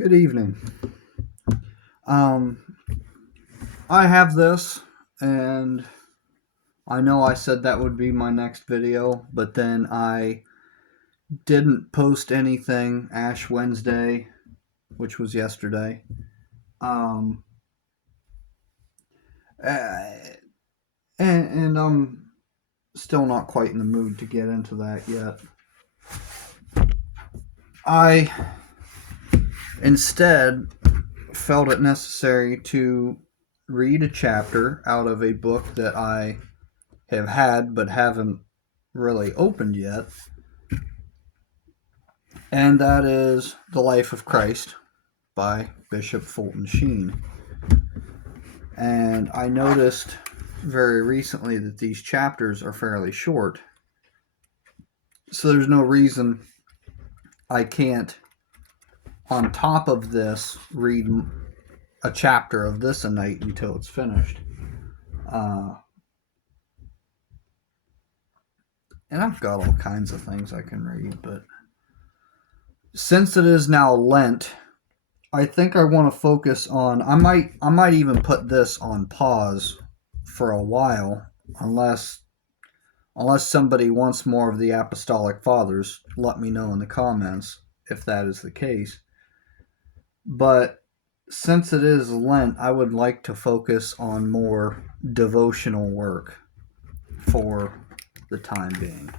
Good evening. Um, I have this, and I know I said that would be my next video, but then I didn't post anything Ash Wednesday, which was yesterday. Um, uh, and I'm still not quite in the mood to get into that yet. I instead felt it necessary to read a chapter out of a book that I have had but haven't really opened yet, and that is The Life of Christ by Bishop Fulton Sheen. And I noticed very recently that these chapters are fairly short, so there's no reason I can't, on top of this, read a chapter of this a night until it's finished. And I've got all kinds of things I can read, but since it is now Lent, I think I want to focus on. I might even put this on pause for a while, unless somebody wants more of the Apostolic Fathers. Let me know in the comments if that is the case. But since it is Lent, I would like to focus on more devotional work for the time being.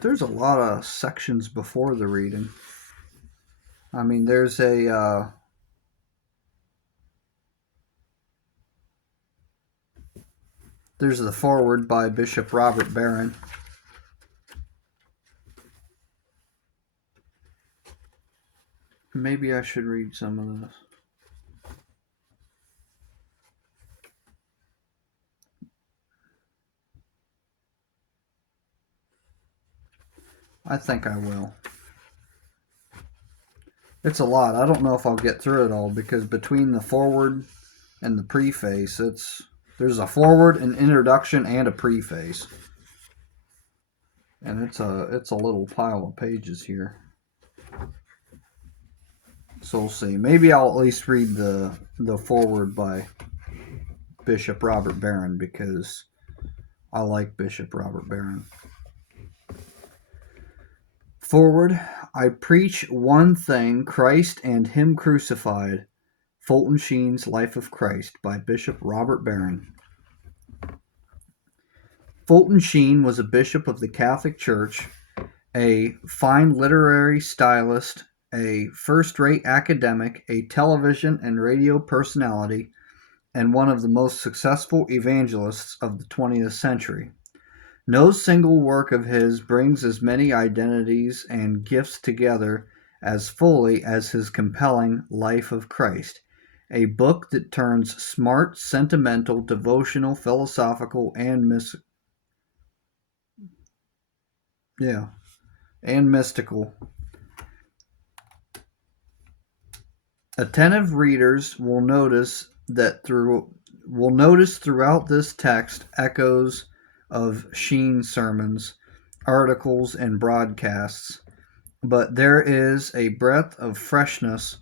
There's a lot of sections before the reading. I mean, there's the foreword by Bishop Robert Barron. Maybe I should read some of this. I think I will. It's a lot. I don't know if I'll get through it all because between the foreword and the preface, there's a foreword, an introduction, and a preface, and it's a little pile of pages here. So we'll see. Maybe I'll at least read the foreword by Bishop Robert Barron because I like Bishop Robert Barron. Forward, I preach one thing, Christ and Him crucified. Fulton Sheen's Life of Christ by Bishop Robert Barron. Fulton Sheen was a bishop of the Catholic Church, a fine literary stylist, a first-rate academic, a television and radio personality, and one of the most successful evangelists of the 20th century. No single work of his brings as many identities and gifts together as fully as his compelling Life of Christ, a book that turns smart, sentimental, devotional, philosophical, and mystical. Attentive readers will notice throughout this text echoes of Sheen sermons, articles, and broadcasts, but there is a breadth of freshness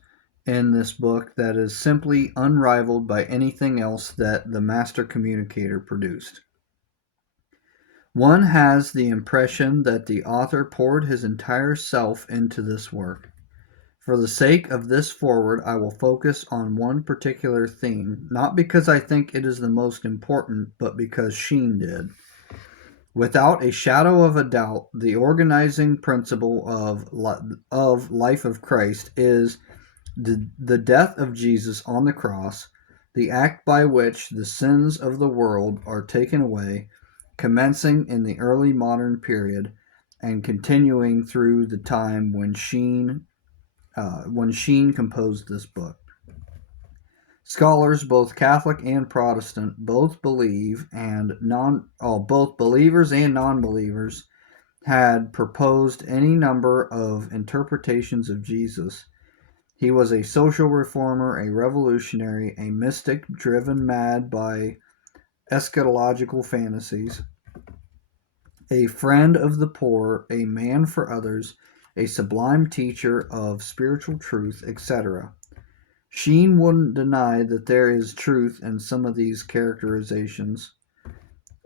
in this book that is simply unrivaled by anything else that the master communicator produced. One has the impression that the author poured his entire self into this work. For the sake of this foreword, I will focus on one particular theme, not because I think it is the most important, but because Sheen did. Without a shadow of a doubt, the organizing principle of Life of Christ is the death of Jesus on the cross, the act by which the sins of the world are taken away, commencing in the early modern period and continuing through the time when Sheen when Sheen composed this book. Scholars, both Catholic and Protestant, both believe both believers and non-believers had proposed any number of interpretations of Jesus. He was a social reformer, a revolutionary, a mystic driven mad by eschatological fantasies, a friend of the poor, a man for others, a sublime teacher of spiritual truth, etc. Sheen wouldn't deny that there is truth in some of these characterizations,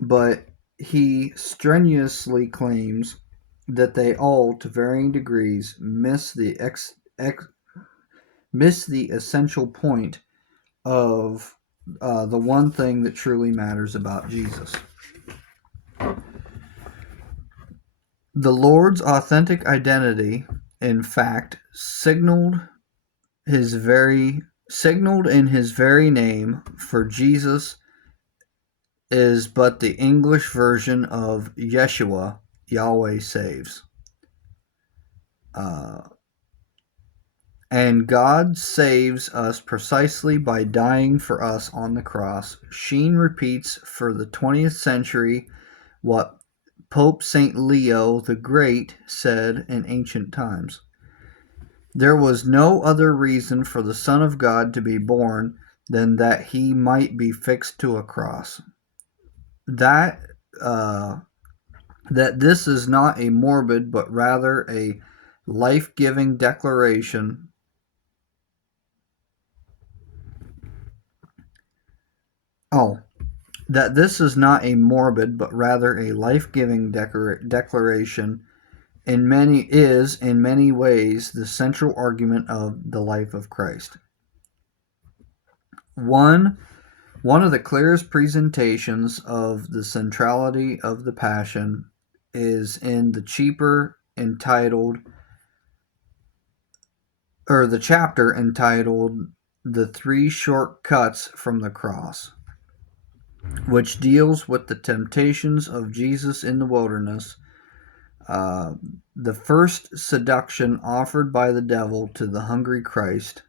but he strenuously claims that they all, to varying degrees, miss the essential point of the one thing that truly matters about Jesus. The Lord's authentic identity, in fact, signaled in his very name, for Jesus is but the English version of Yeshua, Yahweh saves. And God saves us precisely by dying for us on the cross. Sheen repeats for the 20th century what Pope St. Leo the Great said in ancient times. There was no other reason for the Son of God to be born than that he might be fixed to a cross. That this is not a morbid but rather a life-giving declaration that this is not a morbid but rather a life-giving declaration in many ways the central argument of the life of Christ. One of the clearest presentations of the centrality of the Passion is in the chapter entitled "The Three Short Cuts from the Cross," which deals with the temptations of Jesus in the wilderness. The first seduction offered by the devil to the hungry Christ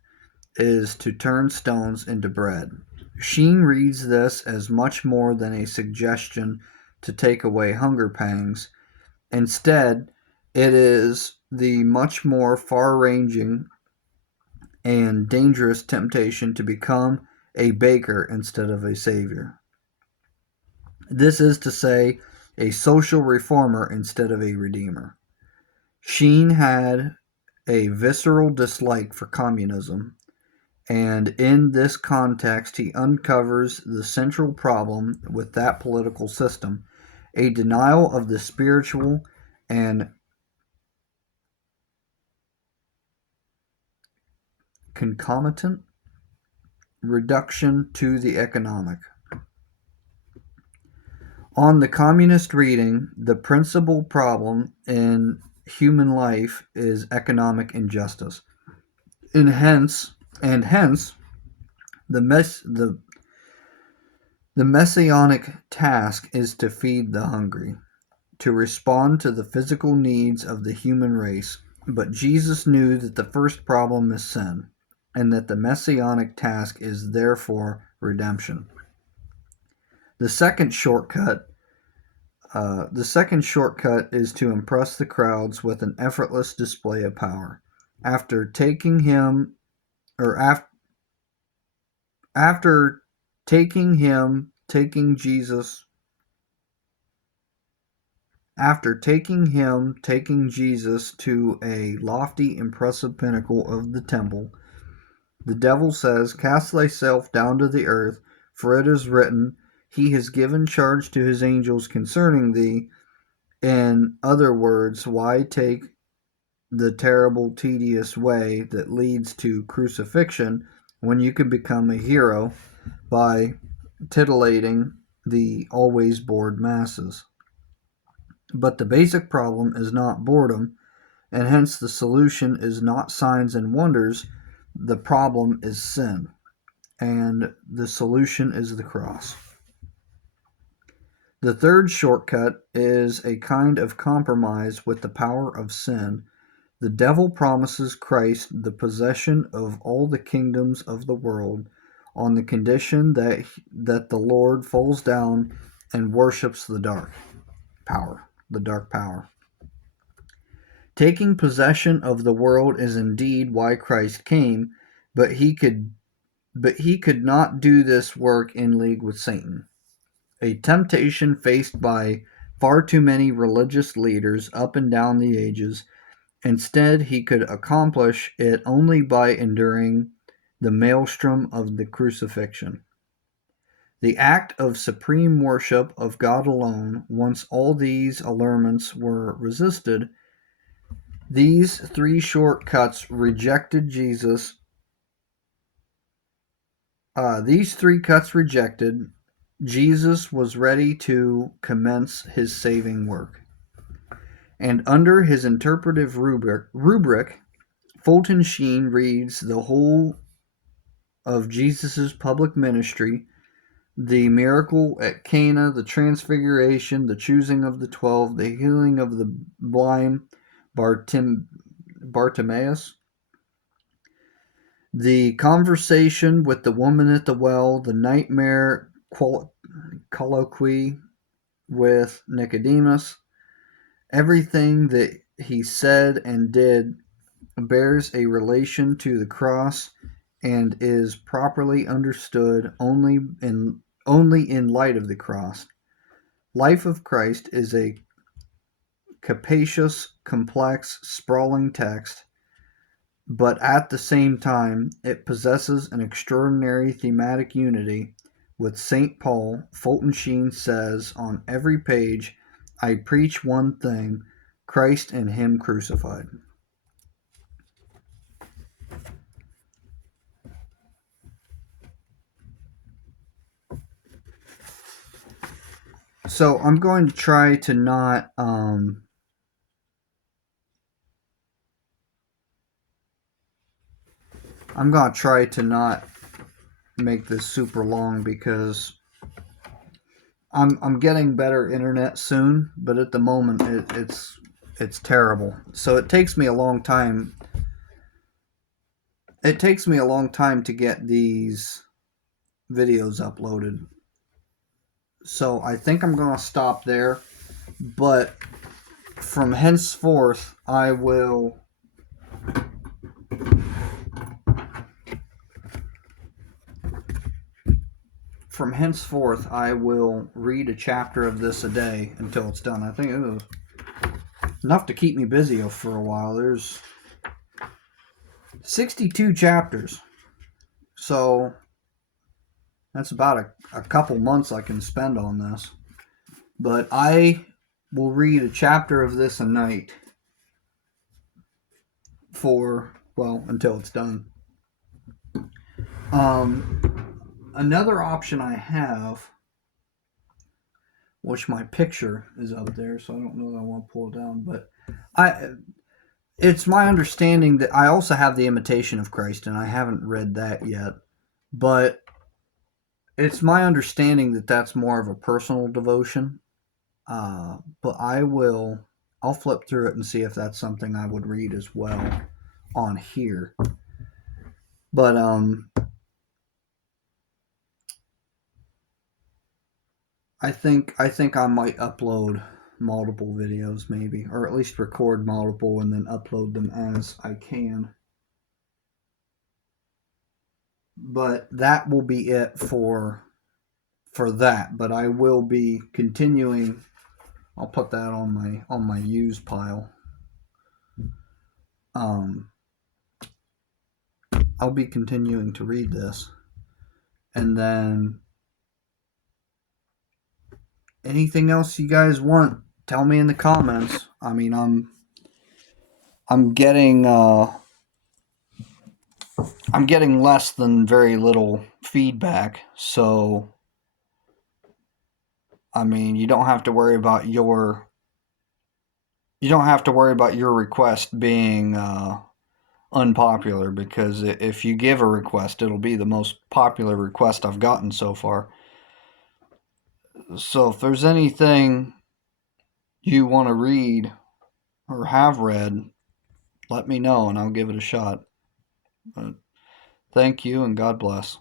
is to turn stones into bread. Sheen reads this as much more than a suggestion to take away hunger pangs. Instead, it is the much more far-ranging and dangerous temptation to become a baker instead of a savior. This is to say, a social reformer instead of a redeemer. Sheen had a visceral dislike for communism, and in this context he uncovers the central problem with that political system, a denial of the spiritual and concomitant reduction to the economic. On the communist reading, the principal problem in human life is economic injustice, and hence the messianic task is to feed the hungry, to respond to the physical needs of the human race. But Jesus knew that the first problem is sin, and that the messianic task is therefore redemption. The second shortcut is to impress the crowds with an effortless display of power. After taking Jesus to a lofty, impressive pinnacle of the temple, the devil says, "Cast thyself down to the earth, for it is written, He has given charge to his angels concerning thee." In other words, why take the terrible, tedious way that leads to crucifixion when you can become a hero by titillating the always bored masses? But the basic problem is not boredom, and hence the solution is not signs and wonders. The problem is sin, and the solution is the cross. The third shortcut is a kind of compromise with the power of sin The devil promises Christ the possession of all the kingdoms of the world on the condition that the Lord falls down and worships the dark power. The dark power. Taking possession of the world is indeed why Christ came, but he could not do this work in league with Satan. A temptation faced by far too many religious leaders up and down the ages. Instead, he could accomplish it only by enduring the maelstrom of the crucifixion. The act of supreme worship of God alone, once all these allurements were resisted, these three cuts rejected, Jesus was ready to commence his saving work. And under his interpretive rubric, Filton Sheen reads the whole of Jesus' public ministry, the miracle at Cana, the transfiguration, the choosing of the 12, the healing of the blind Bartimaeus, the conversation with the woman at the well, the nightmare colloquy with Nicodemus. Everything that he said and did bears a relation to the cross and is properly understood only in light of the cross. Life of Christ is a capacious, complex, sprawling text, but at the same time, it possesses an extraordinary thematic unity. With St. Paul, Filton Sheen says on every page, I preach one thing, Christ and Him crucified. So I'm going to try to not make this super long because I'm getting better internet soon, but at the moment it's terrible. So it takes me a long time. It takes me a long time to get these videos uploaded. So I think I'm going to stop there, but from henceforth I will read a chapter of this a day until it's done. I think it was enough to keep me busy for a while. There's 62 chapters. So that's about a couple months I can spend on this. But I will read a chapter of this a night until it's done. Another option I have, which my picture is up there, so I don't know that I want to pull it down, but it's my understanding that I also have The Imitation of Christ, and I haven't read that yet, but it's my understanding that that's more of a personal devotion. But I'll flip through it and see if that's something I would read as well on here. But I think I might upload multiple videos maybe, or at least record multiple and then upload them as I can. But that will be it for that. But I will be continuing. I'll put that on my use pile. I'll be continuing to read this, and then anything else you guys want, tell me in the comments. I mean, I'm getting less than very little feedback, so I mean, you don't have to worry about your request being unpopular, because if you give a request, it'll be the most popular request I've gotten so far. So if there's anything you want to read or have read, let me know and I'll give it a shot. But thank you and God bless.